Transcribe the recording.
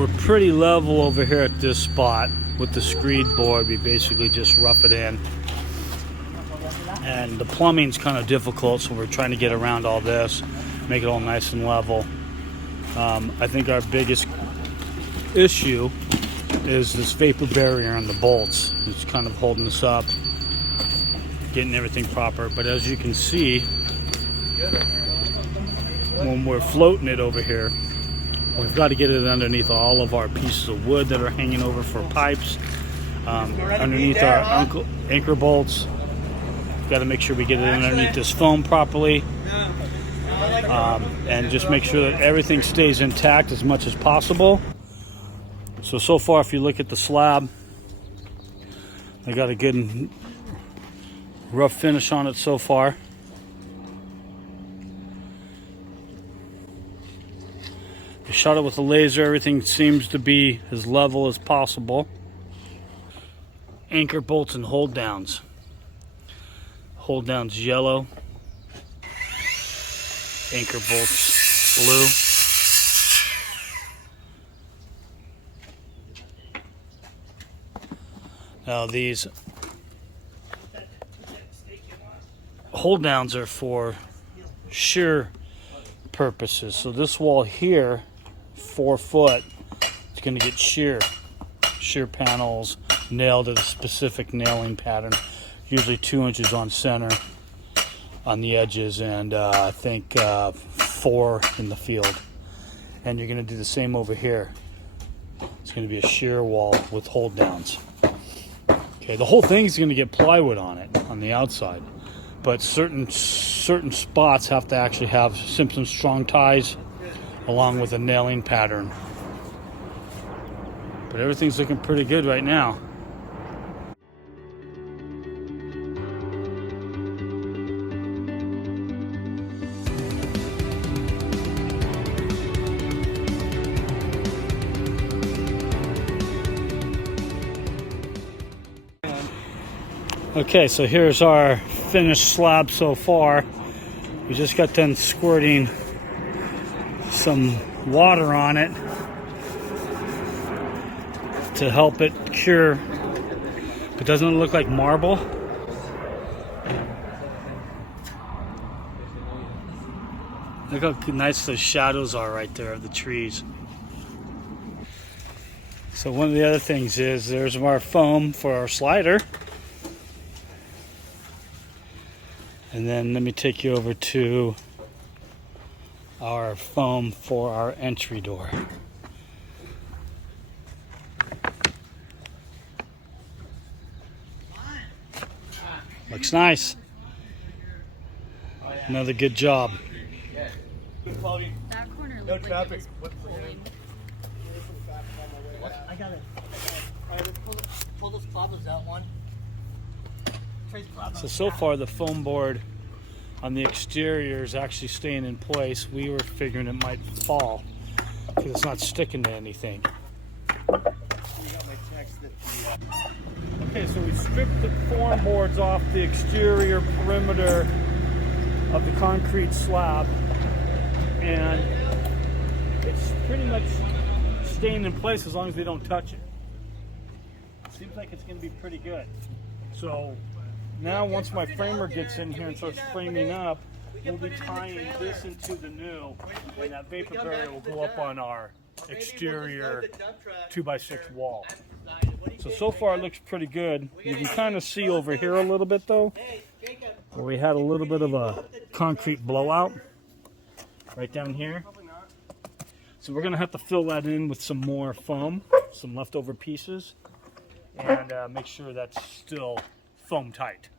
We're pretty level over here at this spot with the screed board. We basically just rough it in. And the plumbing's kind of difficult, so we're trying to get around all this, make it all nice and level. I think our biggest issue is this vapor barrier on the bolts. It's kind of holding us up, getting everything proper. But as you can see, when we're floating it over here, we've got to get it underneath all of our pieces of wood that are hanging over for pipes, underneath our anchor bolts. Got to make sure we get it underneath this foam properly, and just make sure that everything stays intact as much as possible. So far, if you look at the slab, I got a good rough finish on it so far. I shot it with a laser. Everything seems to be as level as possible. Anchor bolts and hold downs. Hold down's yellow. Anchor bolts blue. Now these hold downs are for shear purposes. So this wall here, 4 foot, it's going to get shear panels nailed at a specific nailing pattern, usually 2 inches on center on the edges, and I think 4 in the field. And you're going to do the same over here. It's going to be a shear wall with hold downs. Okay, the whole thing is going to get plywood on it on the outside, but certain spots have to actually have Simpson strong ties along with a nailing pattern. But everything's looking pretty good right now. Okay, so here's our finished slab so far. We just got done squirting some water on it to help it cure. But doesn't it look like marble? Look how nice those shadows are right there of the trees. So one of the other things is there's our foam for our slider. And then let me take you over to our foam for our entry door. Looks nice. Another good job. That corner no traffic. I got it. All right, let's pull those cobbles out one. So far the foam board on the exterior is actually staying in place. We were figuring it might fall because it's not sticking to anything. Okay, so we stripped the form boards off the exterior perimeter of the concrete slab, and it's pretty much staying in place as long as they don't touch it. Seems like it's going to be pretty good. So now once my framer gets in here and starts framing up, we'll be tying this into the new, and that vapor barrier will go up on our exterior 2x6 wall. So far it looks pretty good. You can kind of see over here a little bit though, where we had a little bit of a concrete blowout right down here. So we're going to have to fill that in with some more foam, some leftover pieces, and make sure that's still foam tight.